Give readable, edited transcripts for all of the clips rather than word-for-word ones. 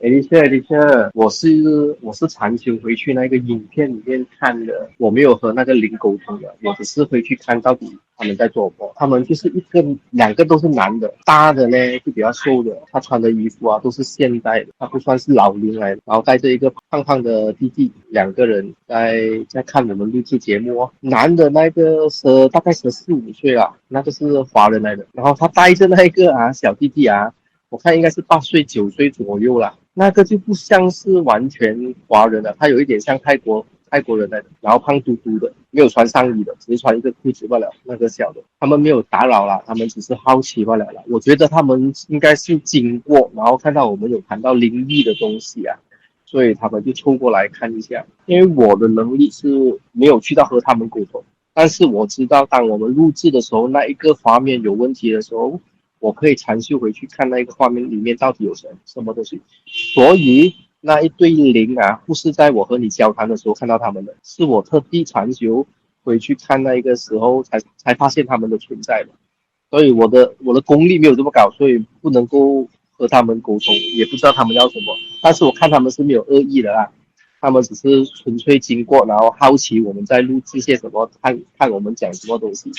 Alicia，我是长久回去那个影片里面看的，我没有和那个零沟通的，我只是回去看到底他们在做什么。他们就是两个都是男的，大的呢就比较瘦的，他穿的衣服啊都是现代的，他不算是老龄来的。然后带着一个胖胖的弟弟，两个人在看我们录制节目哦。男的那个大概14、15岁了，那个是华人来的，然后他带着那个小弟弟啊。我看应该是8岁9岁左右啦，那个就不像是完全华人了，他有一点像泰国人来的，然后胖嘟嘟的，没有穿上衣的，只是穿一个裤子罢了。那个小的，他们没有打扰啦，他们只是好奇罢了啦。我觉得他们应该是经过，然后看到我们有谈到灵异的东西啊，所以他们就凑过来看一下。因为我的能力是没有去到和他们沟通，但是我知道当我们录制的时候，那一个画面有问题的时候。我可以长袖回去看那个画面里面到底有什么东西，所以那一对灵啊，不是在我和你交谈的时候看到他们的，是我特地长袖回去看那一个时候才发现他们的存在的。所以我的功力没有这么高，所以不能够和他们沟通，也不知道他们要什么。但是我看他们是没有恶意的啊，他们只是纯粹经过，然后好奇我们在录制些什么，看我们讲什么东西。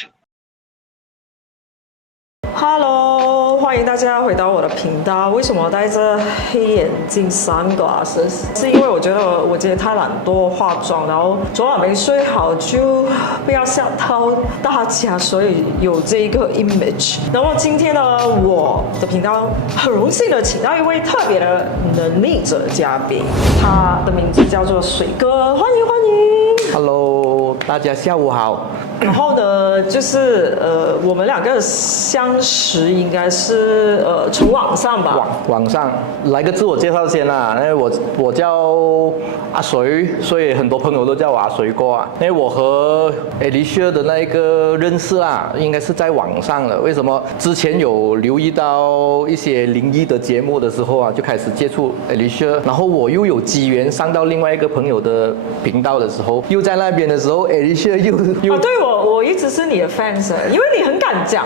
Hello，欢迎大家回到我的频道。为什么戴着黑眼镜 sunglasses？ 是因为我觉得我今天太懒惰化妆，然后昨晚没睡好，就不要吓到大家，所以有这个 image。那么今天呢，我的频道很荣幸的请到一位特别的能力者嘉宾，他的名字叫做水哥，欢迎欢迎。Hello， 大家下午好。然后呢，就是我们两个相识应该是从网上吧。网上来个自我介绍先啦，因为我叫阿水，所以很多朋友都叫我阿水哥啊。因为我和 Alicia 的那一个认识啦，应该是在网上了。为什么？之前有留意到一些灵异的节目的时候啊，就开始接触 Alicia， 然后我又有机缘上到另外一个朋友的频道的时候，又在那边的时候 ，Alicia 又对我一直是你的 fans， 因为你很敢讲。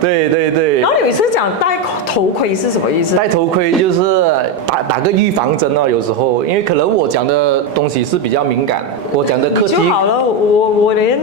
对对对。然后你每次讲戴头盔是什么意思？戴头盔就是打个预防针哦，有时候因为可能我讲的东西是比较敏感，我讲的课题就好了，我连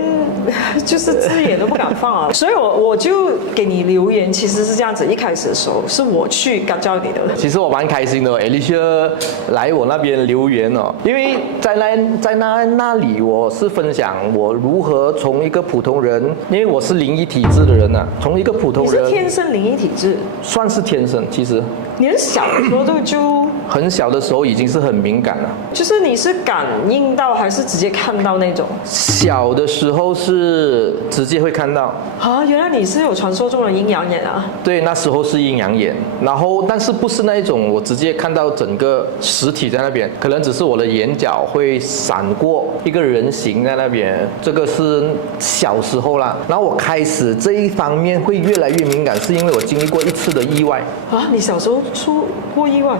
就是字眼都不敢放啊，所以我就给你留言，其实是这样子，一开始的时候是我去教你的。其实我蛮开心的，Alicia 来我那边留言哦，因为在那里我是分享我如何从一个普通人，因为我是灵异体质的人啊，从一个普通人。你是天生灵异体质？算是天生，其实。你很小的时候就很小的时候已经是很敏感了。就是你是感应到还是直接看到那种？小的时候是直接会看到。啊，原来你是有传说中的阴阳眼啊？对，那时候是阴阳眼，然后但是不是那一种我直接看到整个实体在那边，可能只是我的眼角会闪过一个人形在那边，这个是小时候啦。然后我开始这一方面会越来越敏感，是因为我经历过一次的意外。啊，你小时候出过意外？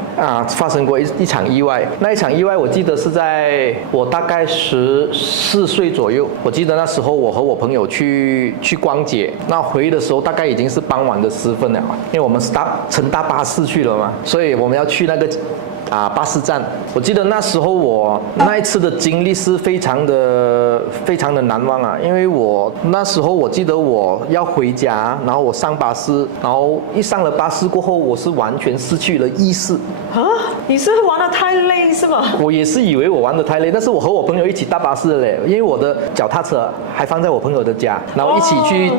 发生过一场意外。那一场意外我记得是在我大概14岁左右，我记得那时候我和我朋友去逛街，那回的时候大概已经是傍晚的10分了，因为我们是乘大巴士去了嘛，所以我们要去那个巴士站。我记得那时候我那一次的经历是非常的难忘啊，因为我那时候我记得我要回家，然后我上巴士，然后一上了巴士过后，我是完全失去了意识。啊，你是玩得太累是吗？我也是以为我玩得太累，但是我和我朋友一起搭巴士的嘞，因为我的脚踏车还放在我朋友的家，然后一起去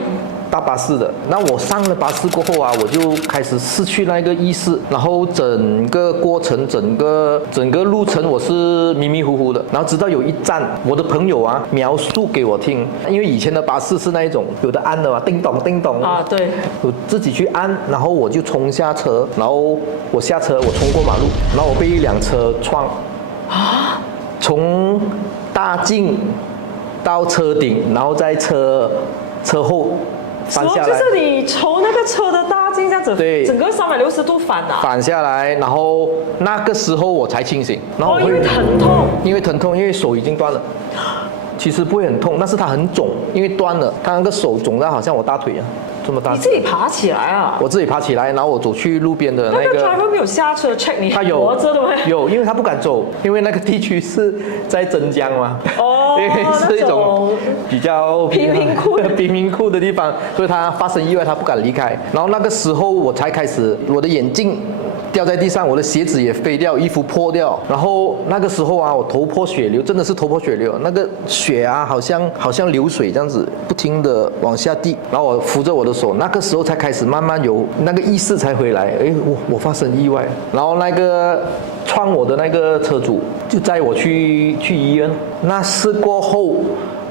搭巴士的。那我上了巴士过后啊，我就开始失去那个意识，然后整个过程整个路程我是迷迷糊糊的，然后直到有一站，我的朋友啊描述给我听，因为以前的巴士是那一种有的按的嘛，叮咚叮咚啊，对，我自己去按，然后我就冲下车，然后我下车，我冲过马路，然后我被一辆车撞，从大径到车顶，然后在车后翻下来。就是你从那个车的大径这样子，对，整个360度翻啊。翻下来，然后那个时候我才清醒，然后因为疼痛。因为疼痛，因为手已经断了。其实不会很痛，但是它很肿，因为断了，它那个手肿到好像我大腿啊。这么大。你自己爬起来啊？我自己爬起来，然后我走去路边的那个那个。driver 没有下车 check 你他有活着的吗？有，因为他不敢走，因为那个地区是在镇江嘛。哦，因为是一种比较贫民窟贫民窟的地方，所以他发生意外，他不敢离开。然后那个时候我才开始，我的眼镜掉在地上，我的鞋子也飞掉，衣服破掉。然后那个时候啊，我头破血流，真的是头破血流，那个血啊，好像流水这样子，不停的往下滴。然后我扶着我的手，那个时候才开始慢慢有那个意识才回来。哎，我发生意外，然后那个撞我的那个车主就载我去医院。那事过后。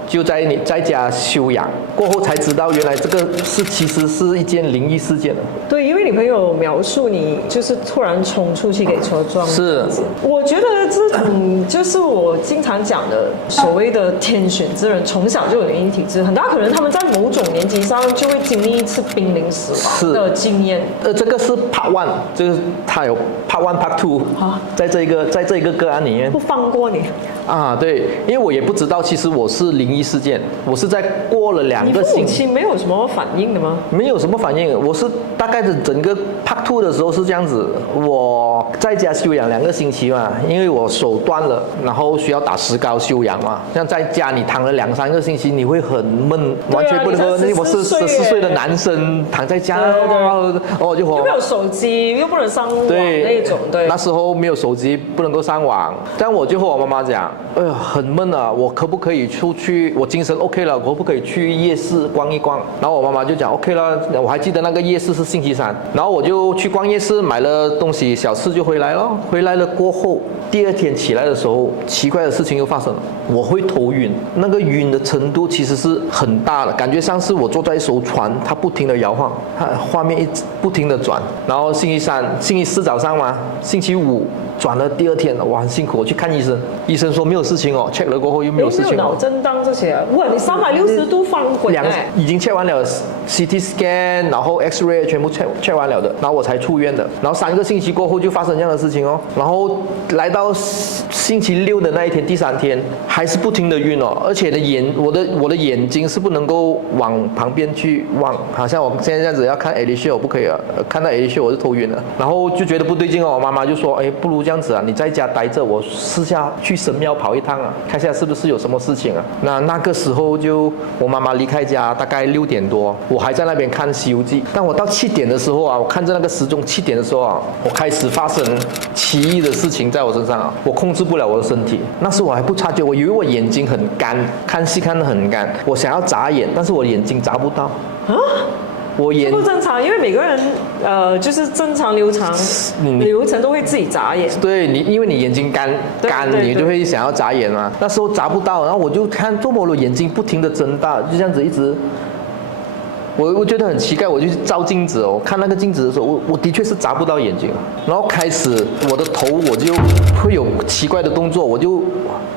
就在家休养过后才知道，原来这个其实是一件灵异事件的。对，因为你朋友描述你就是突然冲出去给车撞，是。我觉得这种就是我经常讲的所谓的天选之人，从小就有灵异体质，很大可能他们在某种年纪上就会经历一次濒临死亡的经验。这个是 Part 1，就是他有 Part 1、Part 2啊，在这一个个案里面不放过你啊。对，因为我也不知道，其实我是灵异事件，我是在过了2个星期，你父母亲没有什么反应的吗？没有什么反应，我是大概的整个 Part 2的时候是这样子，我在家休养2个星期嘛，因为我手断了，然后需要打石膏休养嘛。像在家你躺了2-3个星期，你会很闷，完全不能够。我是14岁的男生，躺在家，又没有手机，又不能上网那种，对。那时候没有手机，不能够上网，但我就和我妈妈讲，哎呀，很闷啊，我可不可以出去？我精神 OK 了，可不可以去夜市逛一逛？然后我妈妈就讲 OK 了，我还记得那个夜市是星期3，然后我就去逛夜市，买了东西小吃就回来了。回来了过后，第2天起来的时候，奇怪的事情又发生了，我会头晕，那个晕的程度其实是很大的，感觉像是我坐在一艘船，它不停的摇晃，它画面一直不停的转。然后星期4早上嘛，星期5转了第2天了，哇，很辛苦，我去看医生，医生说没有事情哦 ，check 了过后又没有事情。没有脑震荡这些，哇，你360度翻滚已经 check 完了 CT scan， 然后 X-ray 全部 check 完了的，然后我才出院的。然后3个星期过后就发生这样的事情哦，然后来到星期6的那一天，第3天还是不停的晕哦，而且我的眼睛是不能够往旁边去望，好像我现在这样子要看 Alicia 我不可以啊，看到 Alicia 我就头晕了，然后就觉得不对劲哦，我妈妈就说，哎，不如这样子啊，你在家待着，我私下去神庙跑一趟啊，看一下是不是有什么事情啊。那个时候就我妈妈离开家大概6点多，我还在那边看《西游记》，但我到7点的时候啊，我看着那个时钟7点的时候啊，我开始发生奇异的事情在我身上啊，我控制不了我的身体。那时我还不察觉，我以为我眼睛很干，看戏看得很干，我想要眨眼，但是我眼睛眨不到啊。我眼不正常，因为每个人就是正常流程都会自己眨眼。对你，因为你眼睛干，你就会想要眨眼嘛。那时候眨不到，然后我就看做梦了，眼睛不停的睁大，就这样子一直。我觉得很奇怪，我就照镜子哦，看那个镜子的时候，我的确是眨不到眼睛，然后开始我的头我就会有奇怪的动作，我就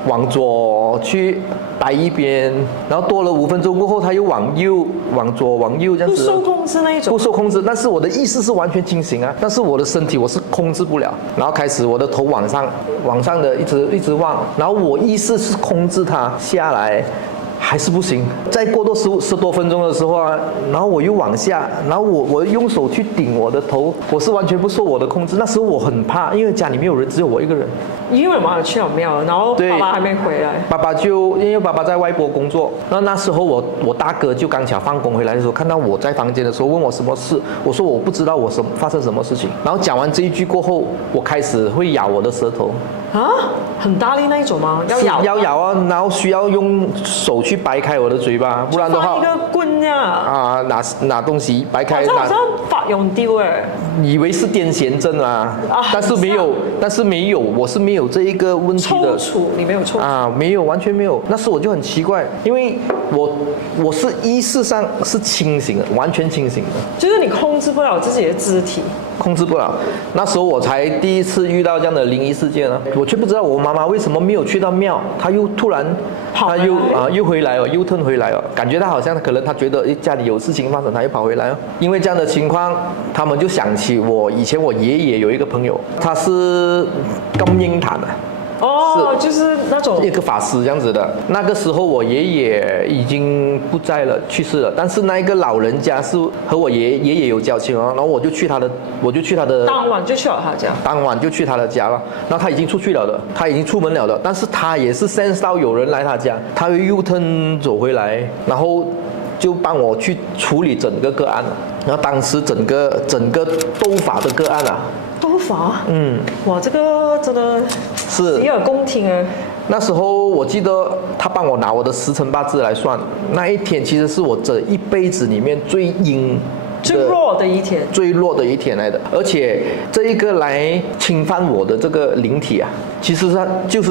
往左去摆一边，然后多了5分钟过后，他又往右、往左、往右这样子。不受控制那一种。不受控制，但是我的意识是完全清醒啊，但是我的身体我是控制不了。然后开始我的头往上的一直望，然后我意识是控制它下来。还是不行，再过多10多分钟的时候啊，然后我又往下，然后我用手去顶我的头，我是完全不受我的控制。那时候我很怕，因为家里没有人，只有我一个人。因为我妈去了庙，然后爸爸还没回来。爸爸因为爸爸在外国工作，那时候我大哥就刚巧放工回来的时候，看到我在房间的时候，问我什么事，我说我不知道发生什么事情。然后讲完这一句过后，我开始会咬我的舌头。啊，很大力那一种吗？要咬啊，然后需要用手去掰开我的嘴巴，不然的话，一个棍呀啊，拿东西掰开，好像发用丢哎，以为是癫痫症啊，但是没有，我是没有这一个问题的。抽搐，你没有抽搐啊？没有，完全没有。那时我就很奇怪，因为我是意识上是清醒的，完全清醒的，就是你控制不了自己的肢体。控制不了，那时候我才第一次遇到这样的灵异事件呢，我却不知道我妈妈为什么没有去到庙，她又突然，她又回来了，又turn回来了，感觉她好像可能她觉得家里有事情发生，她又跑回来了。因为这样的情况，他们就想起以前我爷爷有一个朋友，他是金英坛的。哦，就是那种一个法师这样子的。那个时候我爷爷已经不在了，去世了。但是那一个老人家是和我爷爷有交情哦，然后我就去他的，当晚就去了他家。当晚就去他的家了。然后他已经出去了的，他已经出门了的。但是他也是 sense 到有人来他家，他会 U-turn 走回来，然后就帮我去处理整个个案。然后当时整个斗法的个案啊。斗法？哇，这个真的是洗耳恭听哎。那时候我记得他帮我拿我的时辰八字来算，那一天其实是我这一辈子里面最阴、最弱的一天，最弱的一天来的。而且这一个来侵犯我的这个灵体啊，其实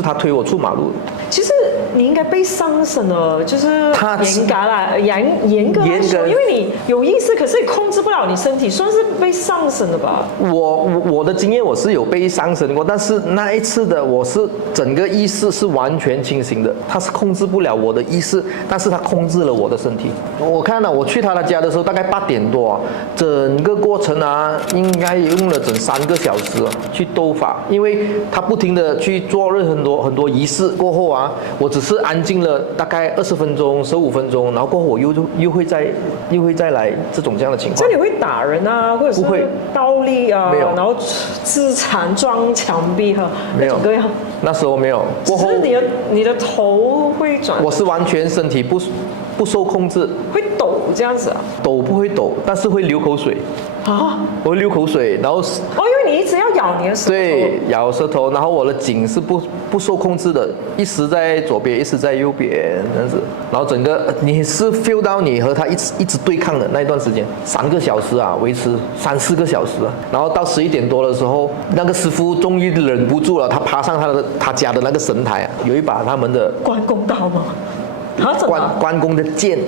他推我出马路。其实你应该被上身了，就是他严格来说，因为你有意识，可是你控制不了你身体，算是被上身了吧？我的经验我是有被上身过，但是那一次的我是整个意识是完全清醒的，他是控制不了我的意识，但是他控制了我的身体。我看了我去他的家的时候大概8点多，整个过程啊应该用了整3个小时去斗法，因为他不停的去做很多仪式过后啊，我只是安静了大概20分钟、15分钟，然后过后我又会再来这样的情况。这里会打人啊，或者是暴力啊，没有，然后自残撞墙壁哈，没有，那时候没有。过后你的头会转，我是完全身体不受控制，会抖这样子啊？抖不会抖，但是会流口水。啊！我会流口水，然后因为你一直要咬你的舌头。对，咬舌头，然后我的颈是不受控制的，一时在左边，一时在右边这样子，然后整个你是 feel 到你和他一直对抗的那一段时间，3个小时啊，维持3、4个小时啊，然后到11点多的时候，那个师傅终于忍不住了，他爬上他家的那个神台啊，有一把他们的关公刀吗？关公的剑。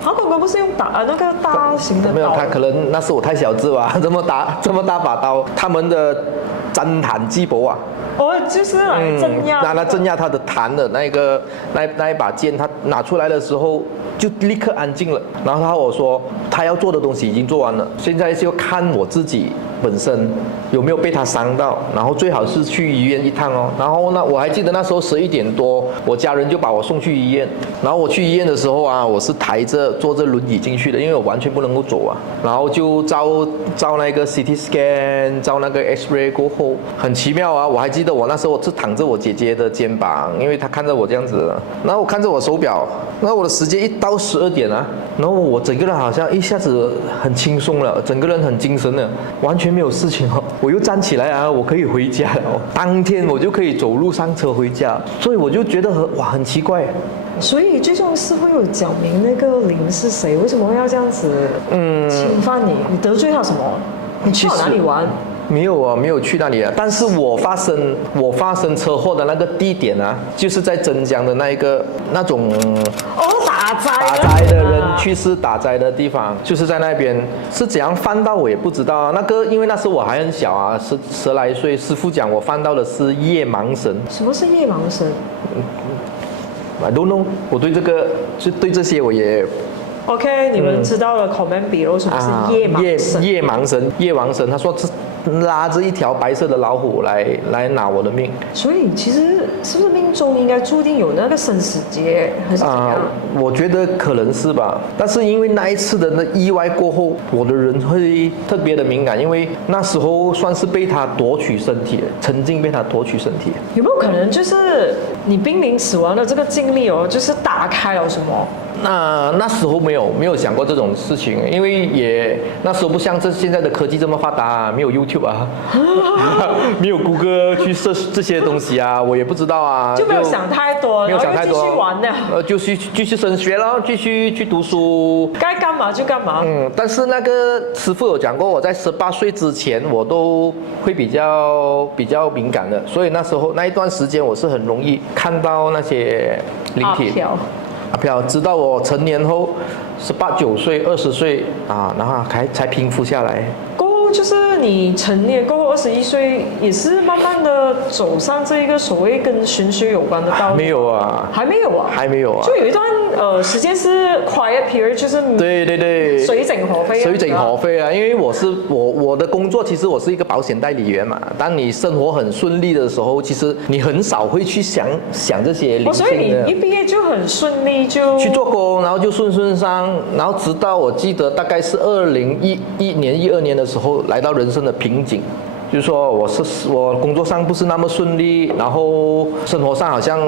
他刚刚不是用那个大型的刀？没有，他可能那是我太小只吧，这么大把刀，他们的真坛计谋啊。就是来镇压。那镇压他的坛的那一把剑，他拿出来的时候就立刻安静了。然后他和我说，他要做的东西已经做完了，现在就看我自己本身有没有被他伤到，然后最好是去医院一趟哦。然后呢，我还记得那时候11点多，我家人就把我送去医院。然后我去医院的时候啊，我是坐着轮椅进去的，因为我完全不能够走啊。然后就照那个 CT scan， 照那个 X-ray 过后，很奇妙啊。我还记得我那时候是躺着我姐姐的肩膀，因为她看着我这样子，然后我看着我手表，然后我的时间一到12点啊，然后我整个人好像一下子很轻松了，整个人很精神了，完全没有事情哦。我又站起来啊，我可以回家了哦，当天我就可以走路上车回家，所以我就觉得很奇怪。所以最终是会有讲明那个灵是谁，为什么会要这样子侵犯你？你得罪他什么？你去哪里玩？没有啊，没有去那里啊。但是我发生车祸的那个地点啊，就是在镇江的那种打灾的人去世打灾的地方，就是在那边。是怎样翻到我也不知道啊。因为那时候我还很小啊，10来岁。师傅讲我翻到的是夜盲神。什么是夜盲神？I don't know。我对这些我也。OK， 你们知道了 comment below 什么是夜盲神？夜盲神，他说拉着一条白色的老虎来拿我的命。所以其实是不是命中应该注定有那个生死劫，还是怎样？我觉得可能是吧。但是因为那一次的那意外过后，我的人会特别的敏感，因为那时候算是被他夺取身体了，曾经被他夺取身体。有没有可能就是你濒临死亡的这个经历就是打开了什么？那时候没有想过这种事情，因为那时候不像现在的科技这么发达，没有 YouTube 啊，没有谷歌去设这些东西啊，我也不知道啊，就没有想太多，没有想太多，继续玩的，继续升学了，继续去读书，该干嘛就干嘛。但是那个师傅有讲过，我在18岁之前我都会比较敏感的，所以那时候那一段时间我是很容易看到那些灵体。阿飘，直到我成年后，18、19岁、20岁啊，然后才平复下来。过后就是你成年过后21岁也是慢慢的走上这一个所谓跟玄学有关的道路？没有啊，还没有啊，还没有啊。就有一段时间是 quiet period， 就是对，水整河飞，水整河飞啊！因为我的工作，其实我是一个保险代理员嘛。当你生活很顺利的时候，其实你很少会去想这些灵性的。所以你一毕业就很顺利就去做工，然后就顺上，然后直到我记得大概是2011年、12年的时候，来到人生的瓶颈。就是说我工作上不是那么顺利，然后生活上好像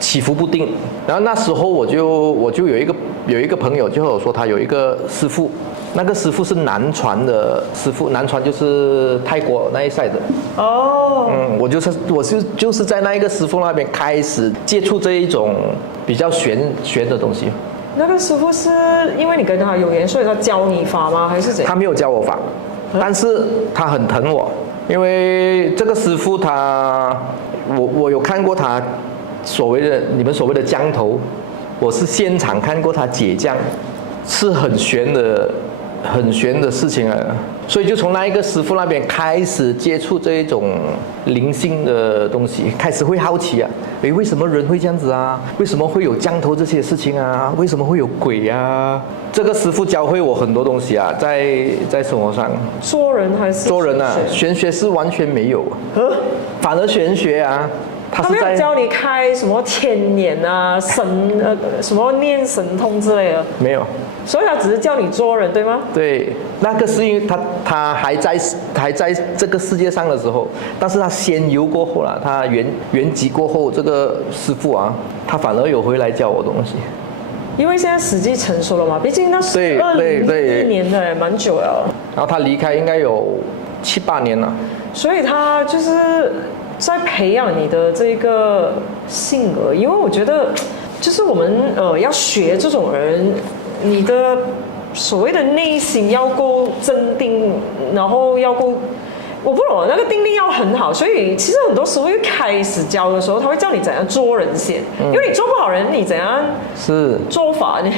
起伏不定。然后那时候我就有一个朋友就和我说，他有一个师傅，那个师傅是南传的师傅，南传就是泰国那一带的。哦。我就是在那一个师傅那边开始接触这一种比较玄的东西。那个师傅是因为你跟他有缘，所以他教你法吗？还是怎样？他没有教我法，但是他很疼我。因为这个师傅我有看过他你们所谓的降头，我是现场看过他解降，是很玄的事情啊。所以就从那一个师傅那边开始接触这一种灵性的东西，开始会好奇啊，为什么人会这样子啊？为什么会有降头这些事情啊？为什么会有鬼啊？这个师傅教会我很多东西啊，在生活上。做人还是做人啊，玄学是完全没有，反而玄学啊，他没有教你开什么天眼啊、什么念神通之类的，没有。所以他只是教你做人，对吗？对，那个是因为他还在这个世界上的时候，但是他仙游过后了，他圆寂过后，这个师傅啊，他反而有回来教我东西。因为现在时机成熟了嘛，毕竟那是2011年的，蛮久了。然后他离开应该有7、8年了。所以他就是在培养你的这个性格，因为我觉得，就是我们要学这种人。你的所谓的内心要够镇定，然后要够，我不懂那个定力要很好。所以其实很多时候一开始教的时候，他会教你怎样做人先，因为你做不好人，你怎样做法你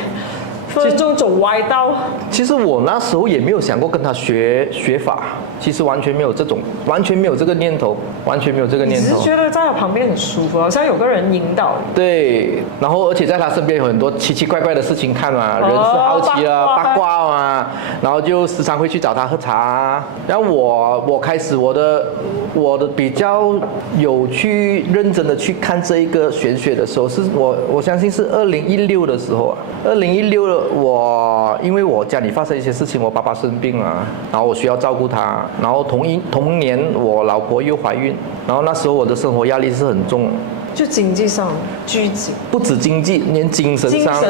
分钟走歪道。其实我那时候也没有想过跟他学法，其实完全没有这个念头，完全没有这个念头。只是觉得在他旁边很舒服，好像有个人引导你。对，然后而且在他身边有很多奇奇怪怪的事情看嘛，人是好奇啊，八卦嘛，然后就时常会去找他喝茶。然后我开始我的比较有去认真的去看这一个玄学的时候，是我相信是2016的时候啊，2016因为我家里发生一些事情，我爸爸生病了，然后我需要照顾他，然后同年我老婆又怀孕，然后那时候我的生活压力是很重。就经济上拘谨，不止经济，连精神上，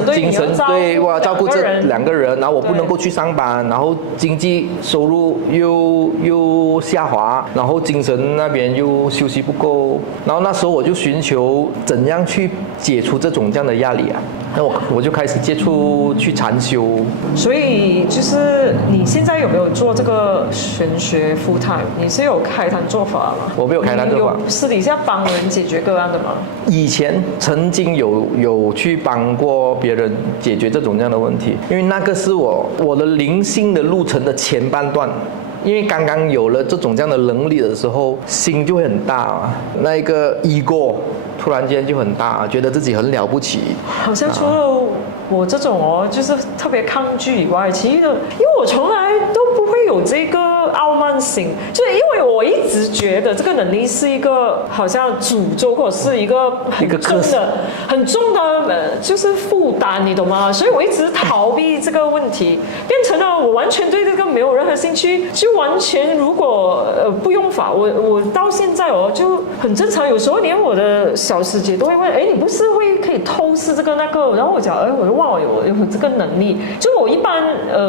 对，我要照顾这2个人，然后我不能够去上班，然后经济收入又下滑，然后精神那边又休息不够，然后那时候我就寻求怎样去解除这样的压力啊，那我就开始接触去禅修。所以就是你现在有没有做这个玄学 full time？ 你是有开坛做法吗？我没有开坛做法，有私底下帮人解决个案的吗？以前曾经有去帮过别人解决这样的问题，因为那个是我的灵性的路程的前半段。因为刚刚有了这样的能力的时候，心就会很大啊，那一个 ego 突然间就很大，觉得自己很了不起。好像除了我这种就是特别抗拒以外，其余的，因为我从来都不会有这个傲慢心，就是因为我一直觉得这个能力是一个好像诅咒，或者是一个很重的就是负担，你懂吗？所以我一直逃避这个问题，变成了我完全对这个没有任何兴趣，就完全如果不用法，我到现在就很正常。有时候连我的小师姐都会问，你不是可以透视这个那个？然后我讲，我就忘了有这个能力。就我一般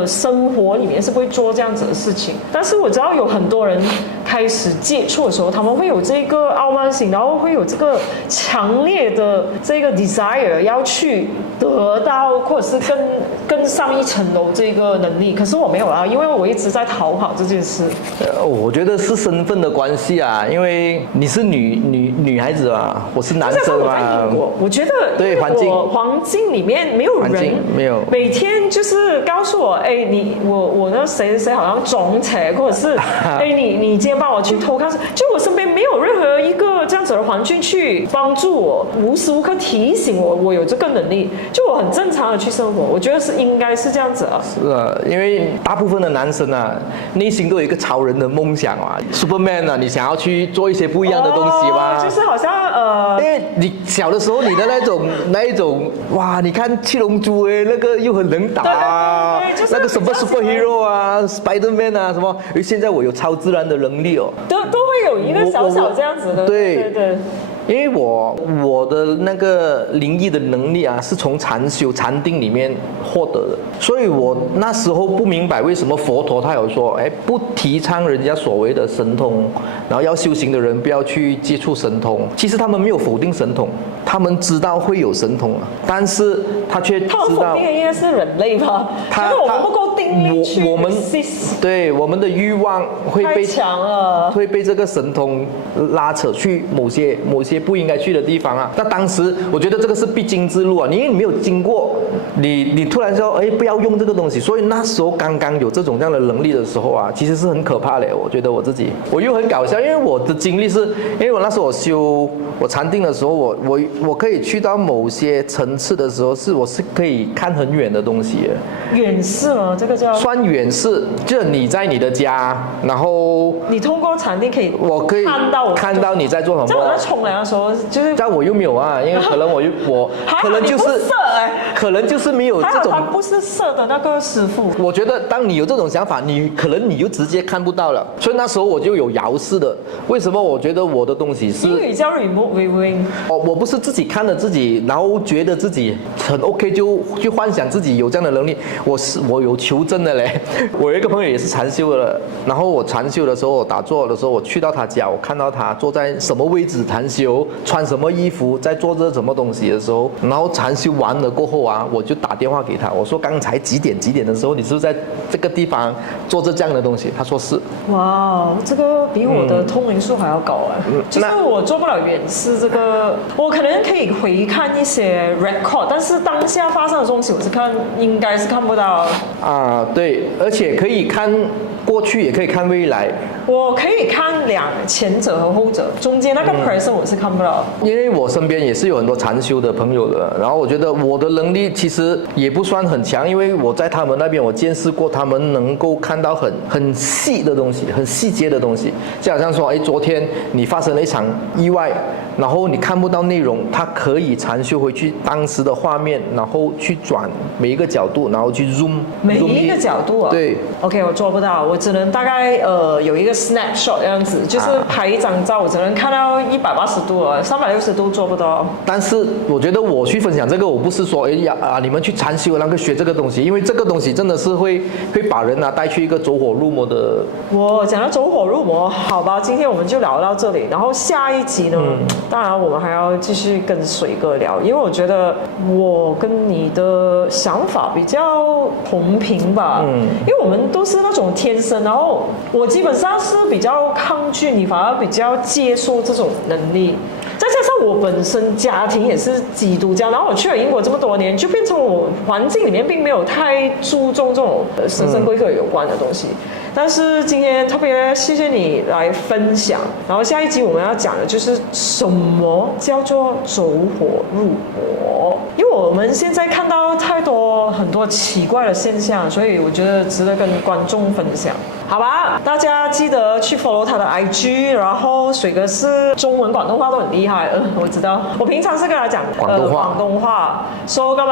生活里面是不会做这样子的事情，但是我知道有很多人开始接触的时候，他们会有这个傲慢心，然后会有这个强烈的这个 desire 要去得到或者是更上一层楼这个能力。可是我没有啊，因为我一直在逃跑这件事。我觉得是身份的关系啊，因为你是女孩子嘛，我是男生嘛。我觉得对环境里面没有人，没有每天就是告诉我，我那谁好像中邪，或者是你今天帮我去偷看，就我身边没有任何一个这样子的环境去帮助我，无时无刻提醒我有这个能力，就我很正常的去生活，我觉得应该是这样子啊。是啊，因为大部分的男生啊，内心都有一个超人的梦想啊，Superman 啊，你想要去做一些不一样的东西吧？就是好像因为你小的时候你的那一种哇，你看七龙珠那个又很能打啊，对，就是那个什么 superhero 啊 ，Spiderman 啊什么，现在我有超自然的能力哦，都会有一个小小这样子的，对。因为我的那个灵异的能力啊，是从禅修禅定里面获得的，所以我那时候不明白为什么佛陀他有说，不提倡人家所谓的神通，然后要修行的人不要去接触神通。其实他们没有否定神通，他们知道会有神通啊，但是他却知道。他们否定的应该是人类吧？我们不够定力去对我们的欲望会被太强了，会被这个神通拉扯去某些不应该去的地方啊。那当时我觉得这个是必经之路啊，因为你没有经过，你突然说不要用这个东西，所以那时候刚刚有这种这样的能力的时候啊，其实是很可怕的。我觉得我自己，我又很搞笑，因为我的经历是，因为我那时候我禅定的时候，我可以去到某些层次的时候，我是可以看很远的东西的。远视吗？这个叫算远视，就是你在你的家，然后你通过禅定我可以看到你在做什么。在我在冲凉的时候，就是但我又没有啊，因为可能我可能就是可能就是没有这种。他不是色的那个师傅。我觉得当你有这种想法，可能你就直接看不到了。所以那时候我就有遥视的。为什么我觉得我的东西是？英语叫 remote viewing。我不是自己看了自己，然后觉得自己很 OK 就去幻想自己有这样的能力。我有求证的嘞。我有一个朋友也是禅修的，然后我禅修的时候，我打坐的时候，我去到他家，我看到他坐在什么位置禅修，穿什么衣服，在做着什么东西的时候，然后禅修完了过后啊，我就打电话给他，我说刚才几点的时候，你是不是在这个地方做着这样的东西？他说是。哇，这个比我的通灵术还要高就是我做不了远视，这个我可能可以回看一些 record， 但是当下发生的东西，我是应该是看不到啊。对，而且可以看过去，也可以看未来。我可以看前者和后者，中间那个 person 我是看不到。因为我身边也是有很多禅修的朋友的，然后我觉得我的能力其实也不算很强，因为我在他们那边我见识过，他们能够看到很细的东西，很细节的东西，就好像说，昨天你发生了一场意外，然后你看不到内容，他可以禅修回去当时的画面，然后去转每一个角度，然后去 zoom 每一个角度啊。对 ，OK， 我做不到，我只能大概有一个 snapshot 这样子，就是拍一张照，我只能看到180度360度做不到。但是我觉得我去分享这个，我不是说你们去禅修那个学这个东西，因为这个东西真的是会把人带去一个走火入魔的。我讲到走火入魔，好吧，今天我们就聊到这里，然后下一集呢，当然我们还要继续跟水哥聊，因为我觉得我跟你的想法比较同频吧，因为我们都是那种天生，然后我基本上是比较抗拒，你反而比较接受这种能力。再加上我本身家庭也是基督教，然后我去了英国这么多年，就变成我环境里面并没有太注重这种神神鬼鬼有关的东西。但是今天特别谢谢你来分享，然后下一集我们要讲的就是什么叫做走火入魔，因为我们现在看到很多奇怪的现象，所以我觉得值得跟观众分享，好吧？大家記得去 follow 他的 IG， 然後水哥是中文廣東話都很厲害，我知道。我平常是跟他講廣東話，所以今日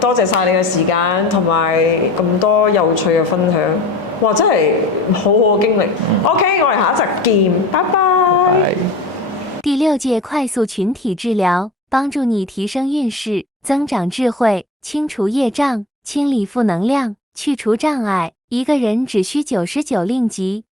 多謝晒你嘅時間同埋咁多有趣嘅分享，哇！真係好好嘅經歷。OK， 我哋下一集見，拜拜。第6屆快速群體治療，幫助你提升運勢，增長智慧，清除業障，清理負能量，去除障礙。一個人只需99令吉。